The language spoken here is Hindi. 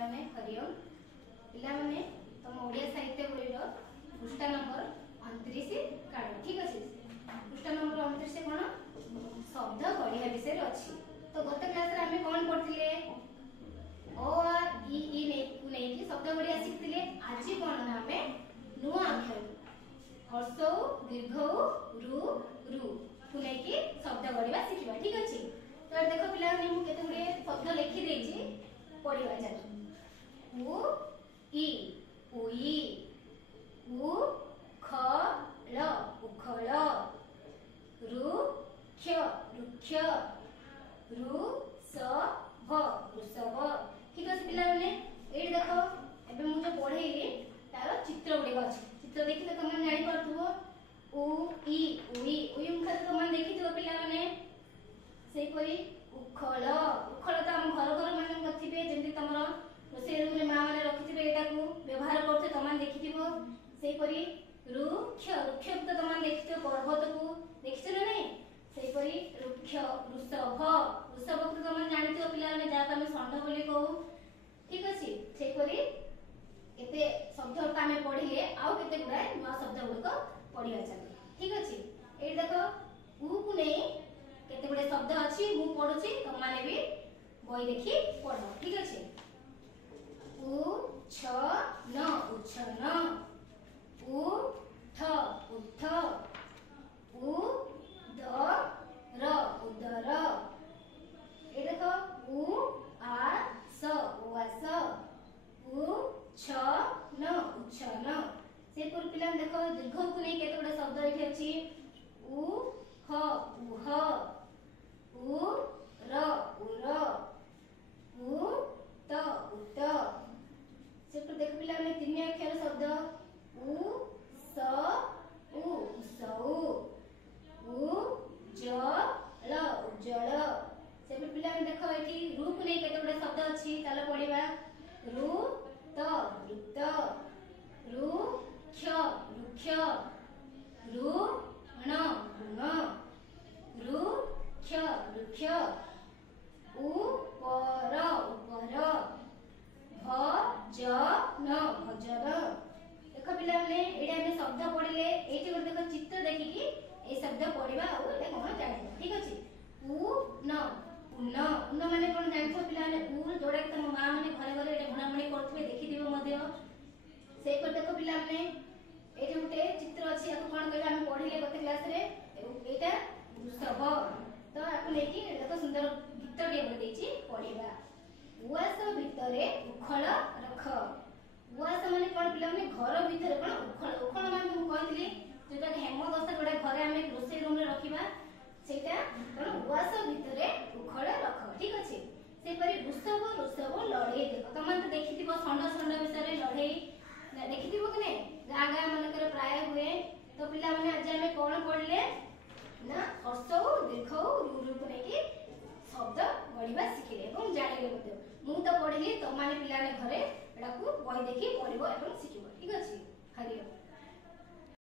पिलाने हरिओम पिलाने तुम ओडिया साहित्य बही पृष्ठा नंबर 29 काढ़ ठीक अच्छे। पृष्ठा नंबर 29 कौन शब्द गढ़िया विषय अच्छी। तो गत क्लास रे आमे कौन पढ़थिले ओ ई नहीं कि शब्द गढ़िया शिखथिले। आज कौन ना आमे नुआ अक्षर हर्षौ दीर्घौ रु रु को लेके शब्द गढ़िया शिखिबा ठीक अछि। तो देखो पिला ने मु केते गुडे शब्द लिखि देछि पढिबा चालू। उ ई उई उ ख ल उखल रुक्ष रुक्ष रु स भ वृषभ ठीक अछि। पिला माने एइ देखो एबे मु जे पढेइली तार चित्र गुडे अछि। चित्र देखिले तुम जानि परथुबो उ ई उई उई मुख तुम देखिथिबो पिला माने से परी उखल उखल तो हम घर घर मान रखिबे जेंति तमरो रोसे रूम रे मां माने रखिथिबे एटा को व्यवहार करथे तमान देखिथिबो। से परी रुक्ष रुक्ष तो तमान देखिथिबो पर्वत को देखिछ ना नहीं। से परी रुक्ष वृषभ वृषभ को तमान जानिथिबो पिला माने जा हम षंढ बोली कहू ठीक अछि। से परी केते शब्द का हमें पढिले आउ केते गुडा नवा शब्द गुडको पढिया चालू ठीक अछि। ए देखो उ को नहीं केते गुडे शब्द अछि मु पढुछि त माने भी बही देखि पढो ठीक अछि। उ छ न उच्छन उठ उठ उ द र उदर ए देखो उ आ स उआस उ छ न उच्छन। से पुर पिला देखो दीर्घ को नहीं केते गुडे शब्द एठी अछि उ ह उह उ र उर उ त उत। से तो देख पिला ने तीन अक्षर शब्द उ स उ उसौ उ ज ल उज्जल। से पिला ने देखो एठी रु को नहीं केते गुडे शब्द अछि चलो पढिबा रु त वृत्त रु क्ष रुक्ष रु ण गुण रु क्ष रुक्ष उपर उपर भ ज न भजन। देखो पिला माने एडा हम शब्द पढिले एठी गोटे देखो चित्र देखिकी ए शब्द पढिबा आ एटा कोन जानिबा ठीक अछि। उ न उन उन माने कोन जानिथो पिला माने उ जोडा के तम मां माने घरे घरे एटा भणामणी करथबे देखिदिबो मध्य। से पर देखो पिला माने एठी गोटे चित्र अछि आ कोन कहबा हम पढिले गत क्लास रे एटा वृषभ। तो आपको लेकी देखो सुंदर गीत टे बोल देछि पढिबा। उआस भितरे उखल रख उआस माने कोन पिला माने घर भितरे कोन उखल उखल माने हम कहथिली जेटा हेमदस्ता जोडा घरे हम रोसे रूम रे रखिबा सेटा कोन उआस भितरे उखल रख ठीक अछि। से परि वृषभ वृषभ लढेई देखो तमन तो देखिथिबो षंढ षंढ विषय रे लढेई देखिथिबो कि नै गा गा मानकर प्राय हुए। तो पिला माने आज हम कोन पढले ना हर्षौ दीर्घौ रु रु को लेके शब्द गढ़िबा शिखिले एवं जानिले मते मु तो पढिली तो माने पिला ने घरे एडा को बही देखि पढिबो एवं शिखिबो ठीक अछि। हरिओम।